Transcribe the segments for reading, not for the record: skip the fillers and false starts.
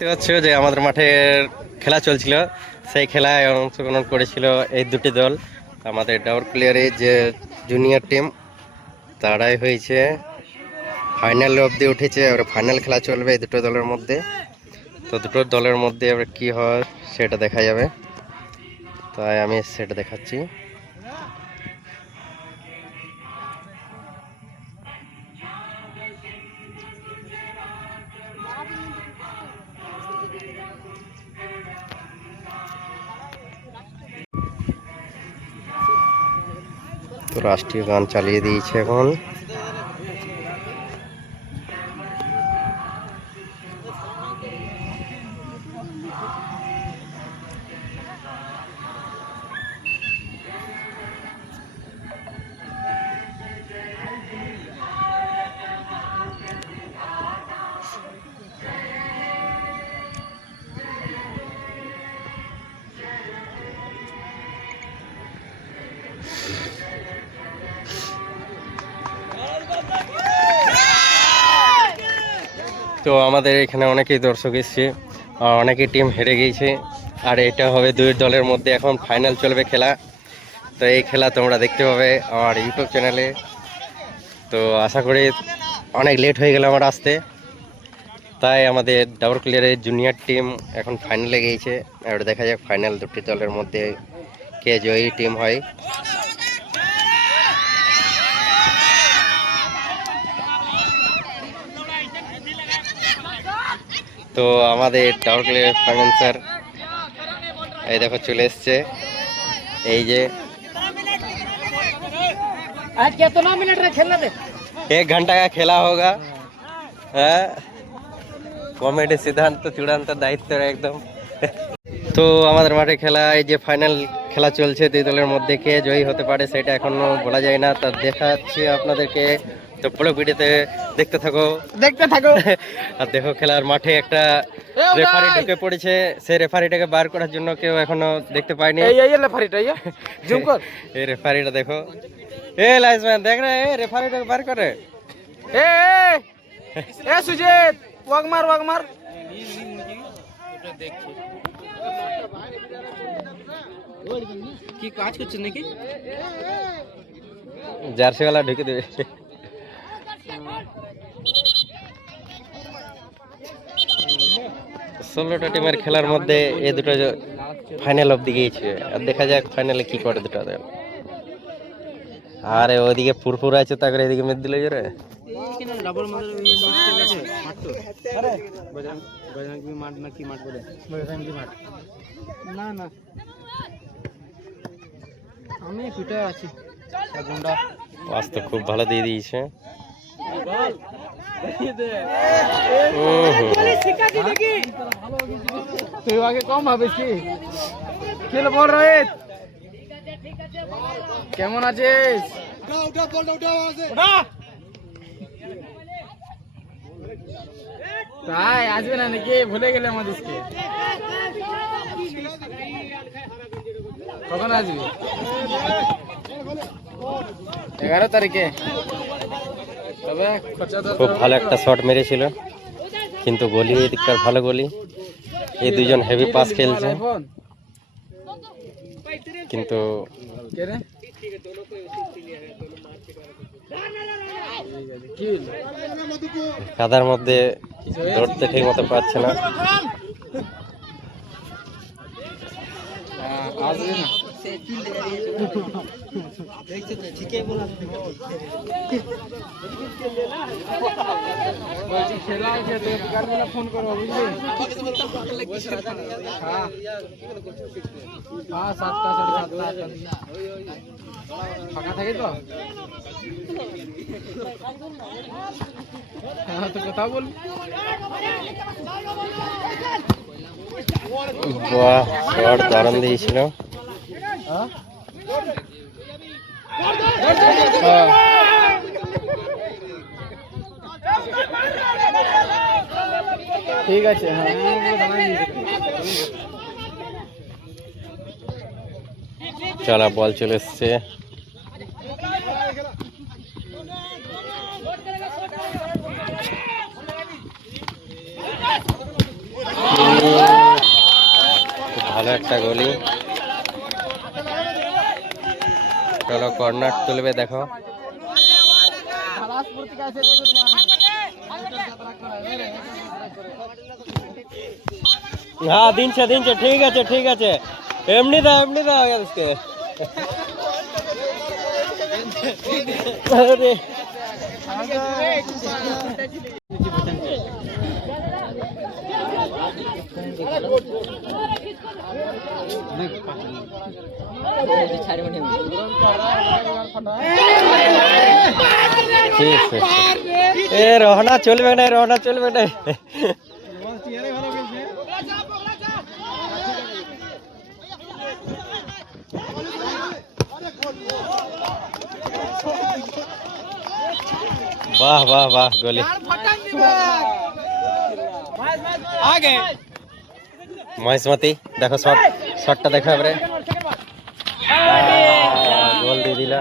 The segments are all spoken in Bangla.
দেখতে পাচ্ছ যে আমাদের মাঠে খেলা চলছিল, সেই খেলায় অংশগ্রহণ করেছিল এই দুটি দল। আমাদের ডাবরকুলিয়ারের যে জুনিয়র টিম তারাই হয়েছে ফাইনাল অবধি উঠেছে। আর ফাইনাল খেলা চলবে এই দুটো দলের মধ্যে। তো দুটো দলের মধ্যে এবার কি হয় সেটা দেখা যাবে, তাই আমি সেটা দেখাচ্ছি। তো রাষ্ট্রীয় গান চালিয়ে দিয়েছে এখন। তো আমাদের এখানে অনেকেই দর্শক এসছে, আর অনেকেই টিম হেরে গিয়েছে। আর এটা হবে দুই দলের মধ্যে এখন ফাইনাল চলবে খেলা। তো এই খেলা তোমরা দেখতে পাবে আমার ইউটিউব চ্যানেলে। তো আশা করি অনেক লেট হয়ে গেল আমার আসতে, তাই আমাদের ডাবরকুলিয়ারের জুনিয়র টিম এখন ফাইনালে গিয়েছে। এবার দেখা যাক ফাইনাল দুটি দলের মধ্যে কে জয়ী টিম হয়। তো আমাদের ডাবরকুলিয়ার ফাইন্যান্সার এই দেখো চলে এসছে। এই যে आज कितना मिनट रे खेलने दे 1 घंटा का खेला होगा। হ্যাঁ, কমিটির সিদ্ধান্ত চূড়ান্ত দায়িত্ব একদম। তো আমাদের মাঠে খেলা, এই যে ফাইনাল খেলা চলছে দুই দলের মধ্যে, কে জয়ী হতে পারে সেটা এখনো বলা যায় না। তা দেখাচ্ছি আপনাদেরকে, তো পুরো ভিডিওতে দেখতে থাকো। আর দেখো খেলার মাঠে একটা রেফারি ঢুকে পড়েছে, সেই রেফারিটাকে বার করার জন্য কেউ এখনো দেখতে পায়নি। এই রেফারিটা দেখো, লাইসম্যান দেখ রে, রেফারিটাকে বার করে। সুজিত ওয়াক মার কি কাজ করছেন নাকি? জার্সিওয়ালা ঢুকে দেবে। 16টা টিমের খেলার মধ্যে এই দুটো ফাইনাল অবধি গিয়েছে। আর দেখা যাক ফাইনালে কি করে দুটো দল। আরে ওইদিকে ফুরফুর আছে, তারপরে এদিকে মেদ দিল রে। আমি ফিটে আছি। পাস তো খুব ভালো দিয়ে দিয়েছে। তুই আগে কম ভাবিস কি? খেল বল রোহিত, কেমন আছিস? তাই আসবে না নাকি? ভুলে গেলে আমাদেরকে। কখন আসবি? 11 তারিখে। তবে খুব ভালো একটা শট মেরেছিল, কিন্তু গোলি এদিককার ভালো গোলি। এই দুজন হেভি পাস খেলছে, কিন্তু কাদার মধ্যে দৌড়তে ঠিক মতো পারছে না। আসবে না। খেলা আছে তো বিকালবেলা ফোন করবো, বুঝলি? হ্যাঁ 7টা 7:30 ফাঁকা থাকে তো। হ্যাঁ তো কথা বল। বাহ, শট দারুণ দিয়েছিল। ঠিক আছে, হ্যাঁ চলা বল চলে এসছে। খুব ভালো একটা গলি। চলো কর্নার তুলবে দেখো। হ্যাঁ দিনছে দিনছে, ঠিক আছে ঠিক আছে, এমনি দাও আজকে। আরে এ রহনা চলবে না, রহনা চলবে না। वाह वाह वाह गोली आगे মহেশমতি দেখো শটটা দেখো এবারে গোল দিয়ে দিলা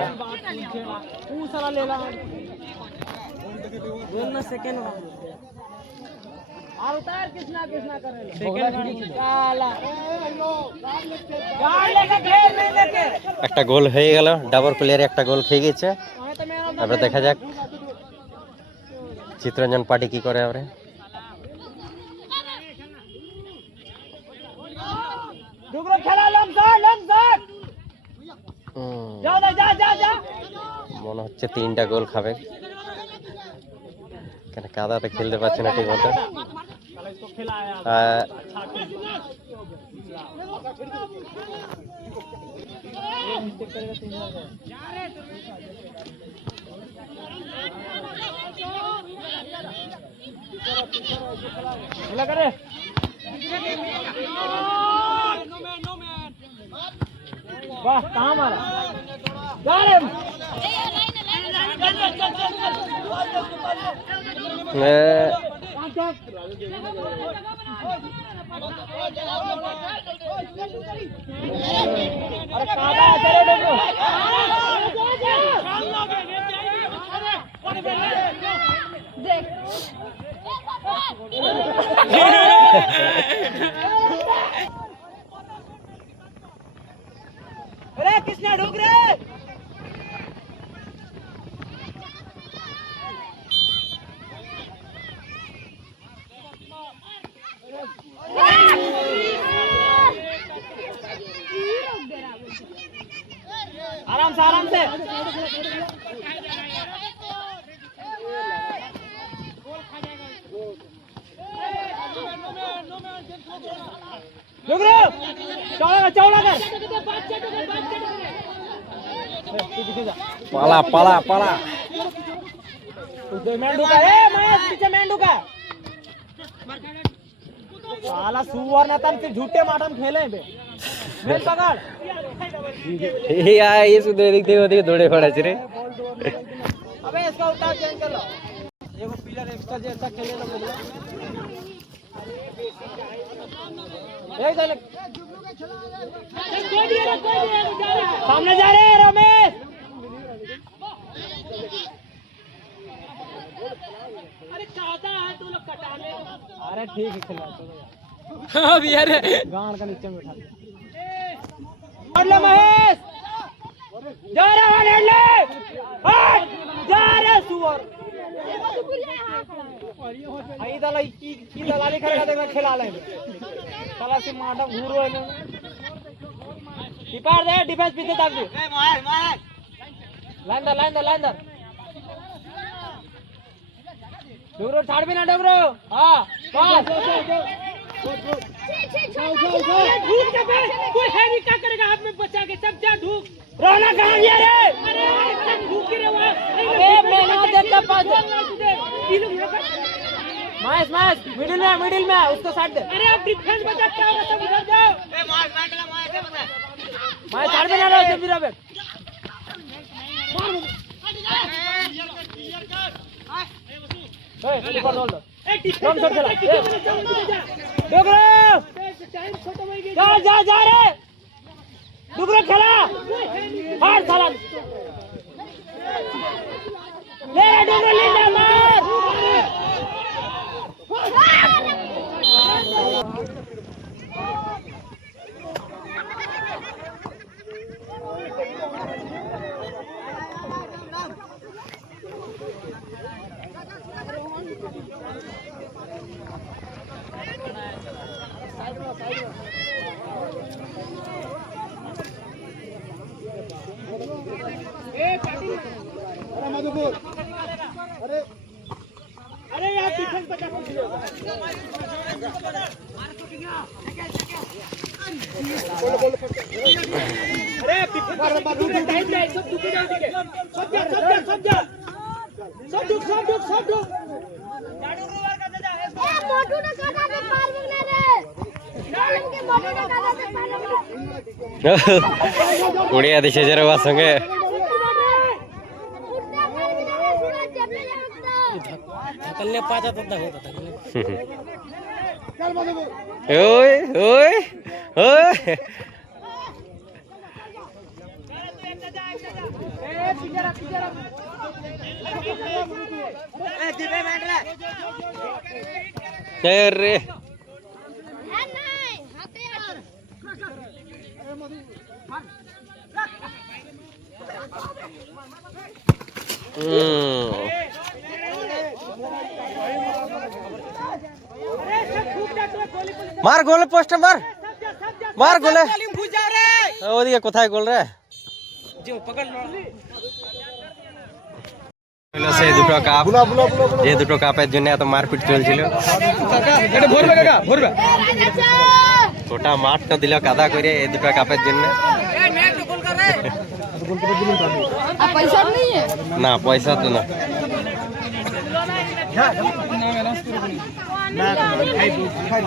একটা গোল হয়ে গেল ডাবল প্লেয়ারে একটা গোল খেয়ে গেছে এবারে দেখা যাক চিত্তরঞ্জন পার্টি কি করে এবারে মনে হচ্ছে 3টা গোল খাবে কেন কাদাতে খেলতে পারছে না ঠিক মতো वाह कहाँ मारा अरे किसने ढूक रहे आराम से रुक रे चौड़ा कर पाला पाला पाला मेंढू का महेश पीछे मेंढू का साला सुअर ना तन से झूठे माटम खेले बे मेल पकड़ ये सुधे देखते देखते दौड़े पड़ा रे अबे इसका उल्टा चेंज कर लो एगो पिलर एक्स्ट्रा जैसा खेले ना बोलो एक जन सामने जा रहे हैं रमेश अरे चाहता है तू लोग कटाने अरे ठीक है खिला अब यार गांड का नीचे में बैठा ले महेश जा रहा है ले हट जा रहा सुअर आई दला की दलाली करेगा देखना खिला लेंगे साला से माटा घूरो है कीपर दे डिफेंस पीछे तक दे ए महेश लाइन दर डोगरो छाड़ भी ना डोगरो हां पास ढूक जा बे कोई है नहीं क्या करेगा हाथ में बचा के सब जा ढूक रोना कहां गया रे अरे सब ढूक के रे अबे मैं ना देता पास महेश मिडिल में उसको साइड दे अरे आप डिफेंस में जाते हो सब उधर जाओ ए महेश बता महेश साइड में ना रहो जब फिर ए ऊपर डाल दो ए डिफेंस खेला डोगरो जा रे डोगरो खेला हार साला ले रे डोगरो ले जा मार अरे यार डिफेंस बचा अरे टाइम नहीं सब दुखी जाओ ठीक है सब जा सब दुख झाड़ू रोवार का दे जा ए मोटू ने काटा दे पार में रे के मोटू ने काटा दे पार में उड़िया दिशे जरा संगे धकलने पाचा तो होता था ओए ओए ओए अरे मार गोल पोस्ट मार गोले ওদিকে কোথায় গোল রে সেই দুটো কাপ যে দুটো কাপের জন্য এত মারপিট চলছিল গোটা মাঠটা দিল কাদা করে এই দুটো কাপের জন্য না পয়সা তো না